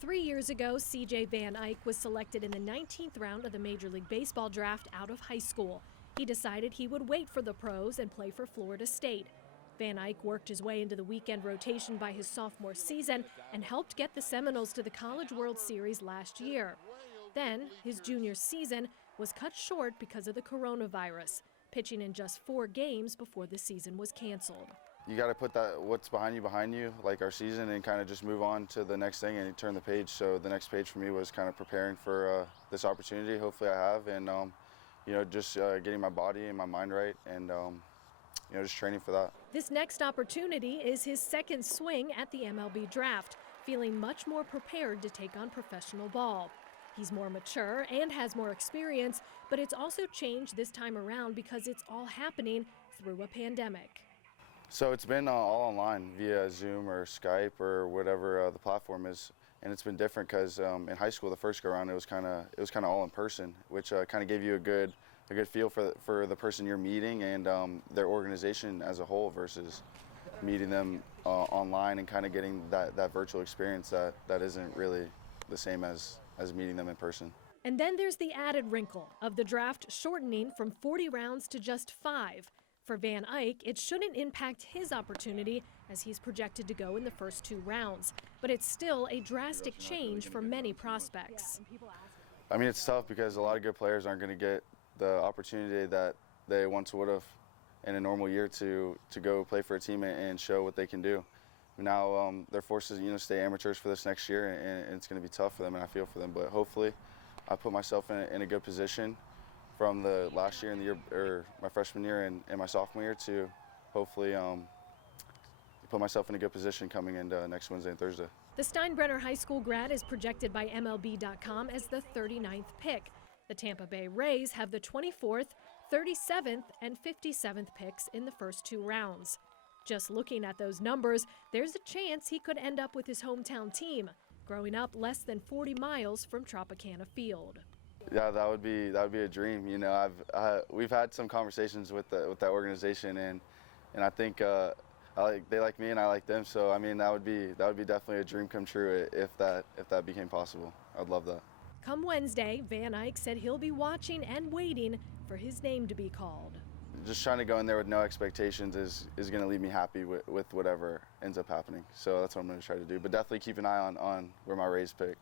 3 years ago, C.J. VanEyk was selected in the 19th round of the Major League Baseball draft out of high school. He decided he would wait for the pros and play for Florida State. VanEyk worked his way into the weekend rotation by his sophomore season and helped get the Seminoles to the College World Series last year. Then, his junior season was cut short because of the coronavirus, pitching in just 4 games before the season was canceled. You got to put that what's behind you, like our season, and kind of just move on to the next thing and turn the page. So the next page for me was kind of preparing for this opportunity. Hopefully I have, and just getting my body and my mind right, and just training for that. This next opportunity is his second swing at the MLB Draft, feeling much more prepared to take on professional ball. He's more mature and has more experience, but it's also changed this time around because it's all happening through a pandemic. So it's been all online via Zoom or Skype or whatever the platform is, and it's been different because in high school the first go around it was kind of all in person, which kind of gave you a good feel for the person you're meeting and their organization as a whole versus meeting them online and kind of getting that virtual experience that isn't really the same as meeting them in person. And then there's the added wrinkle of the draft shortening from 40 rounds to just 5. For VanEyk, it shouldn't impact his opportunity as he's projected to go in the first 2 rounds. But it's still a drastic change for many prospects. I mean, it's tough because a lot of good players aren't going to get the opportunity that they once would have in a normal year to go play for a team and show what they can do. Now they're forced to stay amateurs for this next year, and it's going to be tough for them, and I feel for them. But hopefully I put myself in a good position from the last year and the year, or my freshman year and my sophomore year, to hopefully put myself in a good position coming into next Wednesday and Thursday. The Steinbrenner High School grad is projected by MLB.com as the 39th pick. The Tampa Bay Rays have the 24th, 37th, and 57th picks in the first 2 rounds. Just looking at those numbers, there's a chance he could end up with his hometown team, growing up less than 40 miles from Tropicana Field. Yeah, that would be a dream. We've had some conversations with that organization, and I think they like me and I like them. So I mean, that would be definitely a dream come true if that became possible. I'd love that. Come Wednesday, VanEyk said he'll be watching and waiting for his name to be called. Just trying to go in there with no expectations is going to leave me happy with whatever ends up happening. So that's what I'm going to try to do. But definitely keep an eye on where my Rays pick.